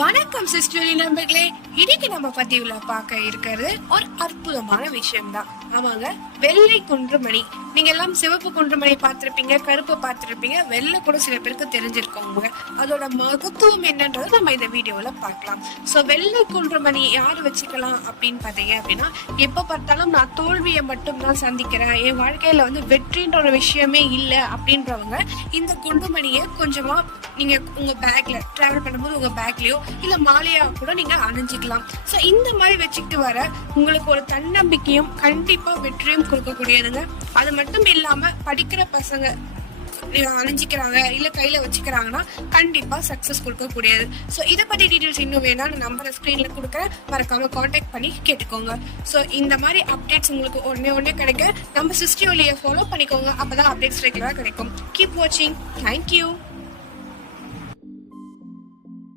வணக்கம் சிஸ்டரி நண்பர்களே. இன்னைக்கு நம்ம பதிவுல பார்க்க இருக்கிறது ஒரு அற்புதமான விஷயம் தான். ஆமாங்க, வெள்ளை குன்றுமணி. நீங்க எல்லாம் சிவப்பு குன்றுமணி பார்த்திருப்பீங்க, கருப்பு பார்த்திருப்பீங்க, வெள்ளை கூட சில பேருக்கு தெரிஞ்சிருக்கோங்க. அதோட மகத்துவம் என்னன்றது நம்ம இந்த வீடியோல பார்க்கலாம். சோ வெள்ளை குன்றுமணி யாரு வச்சுக்கலாம் அப்படின்னு பாத்தீங்க அப்படின்னா, எப்ப பார்த்தாலும் நான் தோல்வியை மட்டும் தான் சந்திக்கிறேன், என் வாழ்க்கையில வெற்றின்ற ஒரு விஷயமே இல்லை அப்படின்றவங்க இந்த குன்றுமணியை கொஞ்சமா நீங்க உங்க பேக்ல டிராவல் பண்ணும்போது உங்க பேக்லயோ இல்ல மாலையா கூட நீங்க அணிஞ்சிக்கலாம். சோ இந்த மாதிரி வச்சுக்கிட்டு வர உங்களுக்கு ஒரு தன்னம்பிக்கையும் கண்டிப்பா வெற்றியும் கொடுக்கக்கூடியதுங்க. அது மட்டும் இல்லாம படிக்கிற பசங்க அணிஞ்சிக்கிறாங்க இல்ல கையில வச்சுக்கிறாங்கன்னா கண்டிப்பா சக்சஸ் கொடுக்கக்கூடியது. சோ இதை பத்தி டீடைல்ஸ் இன்னும் வேணா நம்பரை ஸ்கிரீன்ல கொடுக்குறேன், மறக்காம கான்டாக்ட் பண்ணி கேட்டுக்கோங்க. சோ இந்த மாதிரி அப்டேட்ஸ் உங்களுக்கு உடனே கிடைக்க நம்ம சிஸ்டி ஒலியை ஃபாலோ பண்ணிக்கோங்க. அப்பதான் அப்டேட்ஸ் ரெகுலரா கிடைக்கும். கீப் வாட்சிங். தேங்க்யூ.